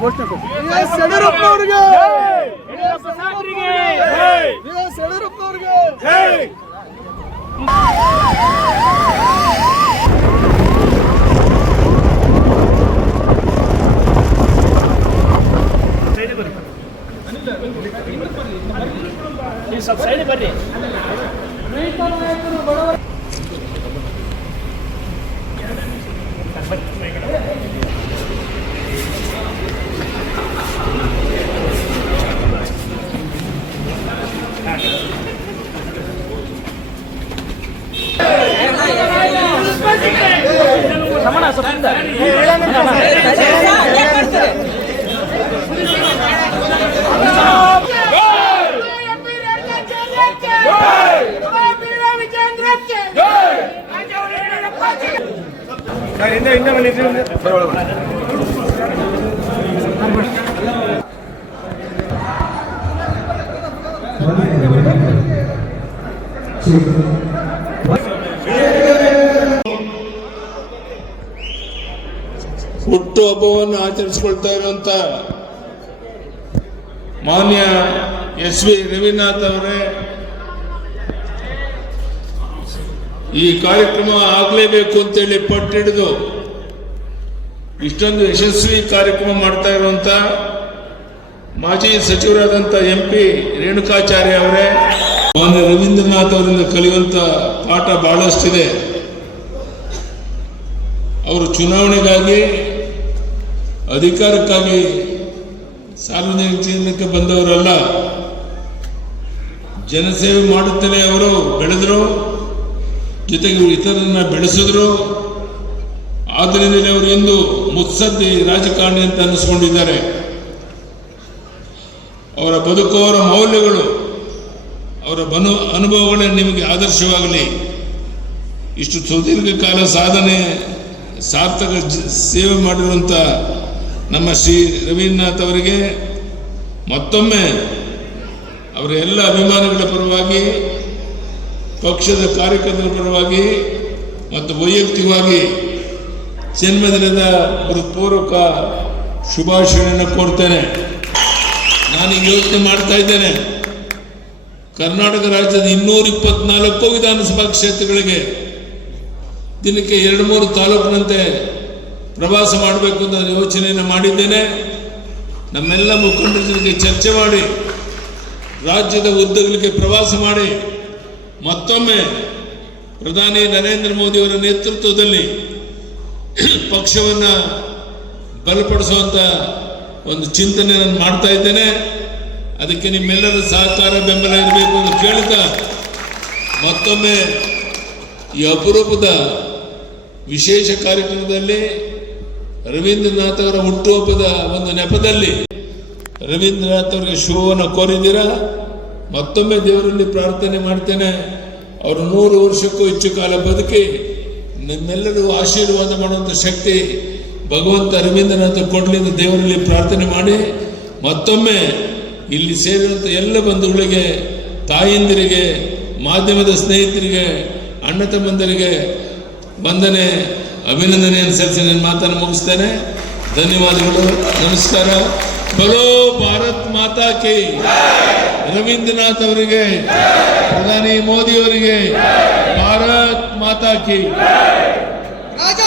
ಘೋಷಣೆ ಕೊಡ್ತೀವಿ ಯಡಿಯೂರಪ್ಪನವ್ರಿಗೆ. ಸಮಣ ಸ್ವಲ್ಪ ಹಿಂದೆ. ಹುಟ್ಟು ಹಬ್ಬವನ್ನು ಆಚರಿಸಿಕೊಳ್ತಾ ಇರುವಂತ ಮಾನ್ಯ ಎಸ್ ವಿ ರವಿನಾಥ್ ಅವರೇ, ಈ ಕಾರ್ಯಕ್ರಮ ಆಗಲೇಬೇಕು ಅಂತೇಳಿ ಪಟ್ಟಿಡಿದು ಇಷ್ಟೊಂದು ಯಶಸ್ವಿ ಕಾರ್ಯಕ್ರಮ ಮಾಡ್ತಾ ಇರುವಂತ ಮಾಜಿ ಸಚಿವರಾದಂಥ ಎಂ ಪಿ ರೇಣುಕಾಚಾರ್ಯ ಅವರೇ, ಮಾನ್ಯ ರವೀಂದ್ರನಾಥ್ ಅವರಿಂದ ಕಲಿಯುವಂತ ಪಾಠ ಬಹಳಷ್ಟಿದೆ. ಅವರು ಚುನಾವಣೆಗಾಗಿ ಅಧಿಕಾರಕ್ಕಾಗಿ ಸಾರ್ವಜನಿಕ ಜೀವನಕ್ಕೆ ಬಂದವರಲ್ಲ, ಜನಸೇವೆ ಮಾಡುತ್ತಲೇ ಅವರು ಬೆಳೆದರು, ಜೊತೆಗೆ ಇತರರನ್ನ ಬೆಳೆಸಿದ್ರು. ಆದ್ದರಿಂದಲೇ ಅವರು ಎಂದು ಮುತ್ಸದ್ದಿ ರಾಜಕಾರಣಿ ಅಂತ ಅನ್ನಿಸ್ಕೊಂಡಿದ್ದಾರೆ. ಅವರ ಬದುಕುವರ ಮೌಲ್ಯಗಳು, ಅವರ ಬನು ಅನುಭವಗಳೇ ನಿಮಗೆ ಆದರ್ಶವಾಗಲಿ. ಇಷ್ಟು ಸುದೀರ್ಘ ಕಾಲ ಸಾಧನೆ, ಸಾರ್ಥಕ ಸೇವೆ ಮಾಡಿರುವಂಥ ನಮ್ಮ ಶ್ರೀ ರವೀಂದ್ರನಾಥ್ ಅವರಿಗೆ ಮತ್ತೊಮ್ಮೆ ಅವರ ಎಲ್ಲ ಅಭಿಮಾನಿಗಳ ಪರವಾಗಿ, ಪಕ್ಷದ ಕಾರ್ಯಕರ್ತರ ಪರವಾಗಿ ಮತ್ತು ವೈಯಕ್ತಿಕವಾಗಿ ಜನ್ಮದಿನದ ಹೃತ್ಪೂರ್ವಕ ಶುಭಾಶಯಗಳನ್ನು ಕೋರ್ತೇನೆ. ನಾನು ಯೋಚನೆ ಮಾಡ್ತಾ ಇದ್ದೇನೆ. ಕರ್ನಾಟಕ ರಾಜ್ಯದ ಇನ್ನೂರ ಇಪ್ಪತ್ನಾಲ್ಕು ವಿಧಾನಸಭಾ ಕ್ಷೇತ್ರಗಳಿಗೆ ದಿನಕ್ಕೆ ಎರಡು, ಮೂರು ತಾಲೂಕಿನಂತೆ ಪ್ರವಾಸ ಮಾಡಬೇಕು ಅಂತ ನಾನು ಯೋಚನೆಯನ್ನು ಮಾಡಿದ್ದೇನೆ. ನಮ್ಮೆಲ್ಲ ಮುಖಂಡರ ಜೊತೆಗೆ ಚರ್ಚೆ ಮಾಡಿ, ರಾಜ್ಯದ ಉದ್ದಗಳಿಗೆ ಪ್ರವಾಸ ಮಾಡಿ, ಮತ್ತೊಮ್ಮೆ ಪ್ರಧಾನಿ ನರೇಂದ್ರ ಮೋದಿಯವರ ನೇತೃತ್ವದಲ್ಲಿ ಪಕ್ಷವನ್ನು ಬಲಪಡಿಸುವಂಥ ಒಂದು ಚಿಂತನೆ ನಾನು ಮಾಡ್ತಾ ಇದ್ದೇನೆ. ಅದಕ್ಕೆ ನಿಮ್ಮೆಲ್ಲರ ಸಹಕಾರ, ಬೆಂಬಲ ಇರಬೇಕು ಅಂತ ಕೇಳ್ತಾ ಮತ್ತೊಮ್ಮೆ ಈ ಅಪರೂಪದ ವಿಶೇಷ ಕಾರ್ಯಕ್ರಮದಲ್ಲಿ ರವೀಂದ್ರನಾಥ್ ಅವರ ಹುಟ್ಟುಹಬ್ಬದ ಒಂದು ನೆಪದಲ್ಲಿ ರವೀಂದ್ರನಾಥ್ ಅವರಿಗೆ ಶುಭವನ್ನು ಕೋರಿದ್ದೀರಾ? ಮತ್ತೊಮ್ಮೆ ದೇವರಲ್ಲಿ ಪ್ರಾರ್ಥನೆ ಮಾಡ್ತೇನೆ. ಅವರು ನೂರು ವರ್ಷಕ್ಕೂ ಹೆಚ್ಚು ಕಾಲ ಬದುಕಿ ನಿಮ್ಮೆಲ್ಲರೂ ಆಶೀರ್ವಾದ ಮಾಡುವಂಥ ಶಕ್ತಿ ಭಗವಂತ ರವೀಂದ್ರನಾಥ ಕೊಡಲಿ ಅಂತ ದೇವರಲ್ಲಿ ಪ್ರಾರ್ಥನೆ ಮಾಡಿ. ಮತ್ತೊಮ್ಮೆ ಇಲ್ಲಿ ಸೇರಿದಂಥ ಎಲ್ಲ ಬಂಧುಗಳಿಗೆ, ತಾಯಂದಿರಿಗೆ, ಮಾಧ್ಯಮದ ಸ್ನೇಹಿತರಿಗೆ, ಅಣ್ಣ ತಮ್ಮಂದರಿಗೆ ವಂದನೆ. ಅಭಿನಂದನೆಯನ್ನು ಸಲ್ಲಿಸಿ ನನ್ನ ಮಾತನ್ನು ಮುಗಿಸ್ತೇನೆ. ಧನ್ಯವಾದಗಳು. ನಮಸ್ಕಾರ. ಬಲೋ ಭಾರತ್ ಮಾತಾ ಕಿ. ರವೀಂದ್ರನಾಥ್ ಅವರಿಗೆ, ಪ್ರಧಾನಿ ಮೋದಿ ಅವರಿಗೆ, ಭಾರತ್ ಮಾತಾ ಕಿ. ರಾಜ